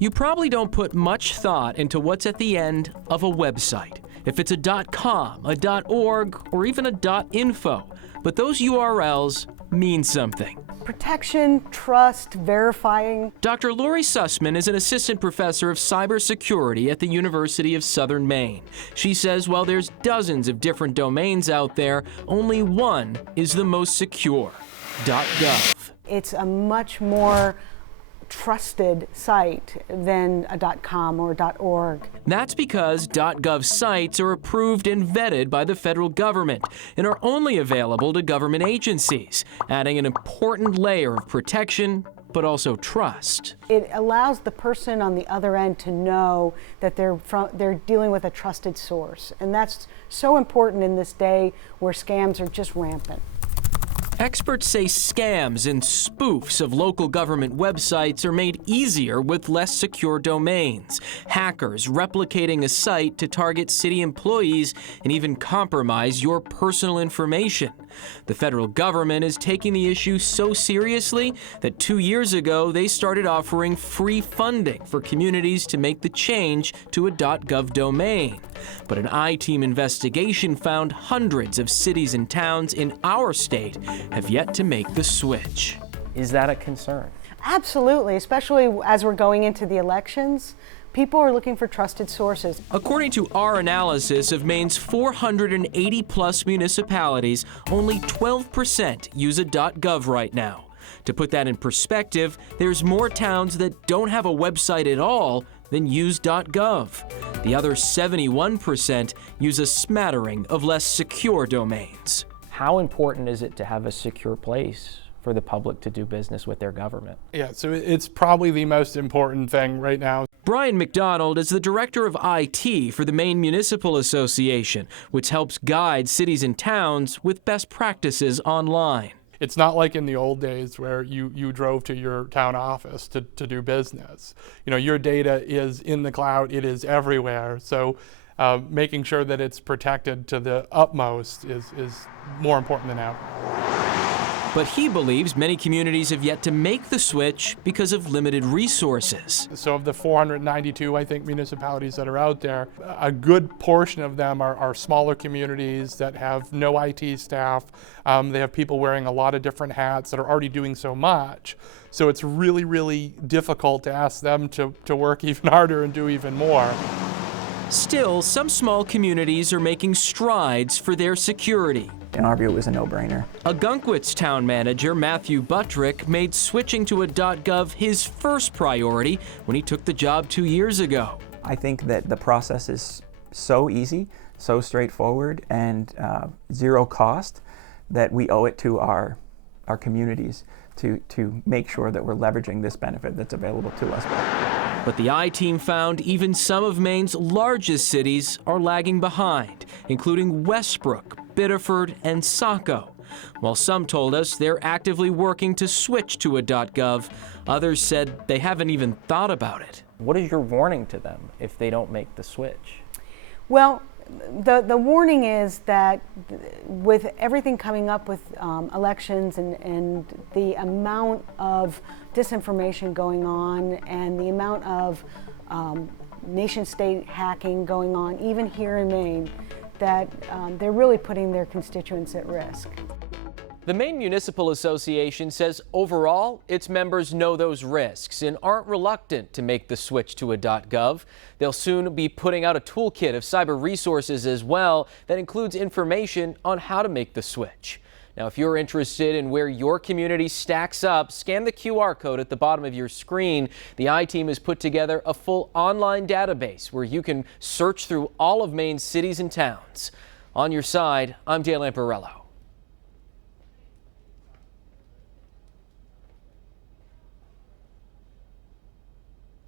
You probably don't put much thought into what's at the end of a website. If it's a .com, a .org, or even a .info. But those URLs mean something. Protection, trust, verifying. Dr. Lori Sussman is an assistant professor of cybersecurity at the University of Southern Maine. She says while there's dozens of different domains out there, only one is the most secure, .gov. It's a much more trusted site than a .com or .org. That's because .gov sites are approved and vetted by the federal government and are only available to government agencies, adding an important layer of protection but also trust. It allows the person on the other end to know that they're dealing with a trusted source, and that's so important in this day where scams are just rampant. Experts say scams and spoofs of local government websites are made easier with less secure domains. Hackers replicating a site to target city employees and even compromise your personal information. The federal government is taking the issue so seriously that 2 years ago they started offering free funding for communities to make the change to a .gov domain. But an I-Team investigation found hundreds of cities and towns in our state have yet to make the switch. Is that a concern? Absolutely, especially as we're going into the elections. People are looking for trusted sources. According to our analysis of Maine's 480-plus municipalities, only 12% use a .gov right now. To put that in perspective, there's more towns that don't have a website at all than use .gov. The other 71% use a smattering of less secure domains. How important is it to have a secure place for the public to do business with their government? Yeah, so it's probably the most important thing right now. Brian McDonald is the director of IT for the Maine Municipal Association, which helps guide cities and towns with best practices online. It's not like in the old days where you drove to your town office to do business. You know, your data is in the cloud, it is everywhere. So making sure that it's protected to the utmost is more important than ever. But he believes many communities have yet to make the switch because of limited resources. So of the 492, I think, municipalities that are out there, a good portion of them are smaller communities that have no IT staff. They have people wearing a lot of different hats that are already doing so much. So it's really, really difficult to ask them to work even harder and do even more. Still, some small communities are making strides for their security. In our view, it was a no-brainer. Agunkwit's town manager, Matthew Buttrick, made switching to a .gov his first priority when he took the job 2 years ago. I think that the process is so easy, so straightforward, and zero cost that we owe it to our communities to make sure that we're leveraging this benefit that's available to us. But the I-Team found even some of Maine's largest cities are lagging behind, including Westbrook, Biddeford, and Saco. While some told us they're actively working to switch to a .gov, others said they haven't even thought about it. What is your warning to them if they don't make the switch? Well, the warning is that with everything coming up with elections and the amount of disinformation going on and the amount of nation-state hacking going on, even here in Maine, that they're really putting their constituents at risk. The Maine Municipal Association says overall, its members know those risks and aren't reluctant to make the switch to a .gov. They'll soon be putting out a toolkit of cyber resources as well that includes information on how to make the switch. Now, if you're interested in where your community stacks up, scan the QR code at the bottom of your screen. The I-Team has put together a full online database where you can search through all of Maine's cities and towns. On your side, I'm Dale Lamparello.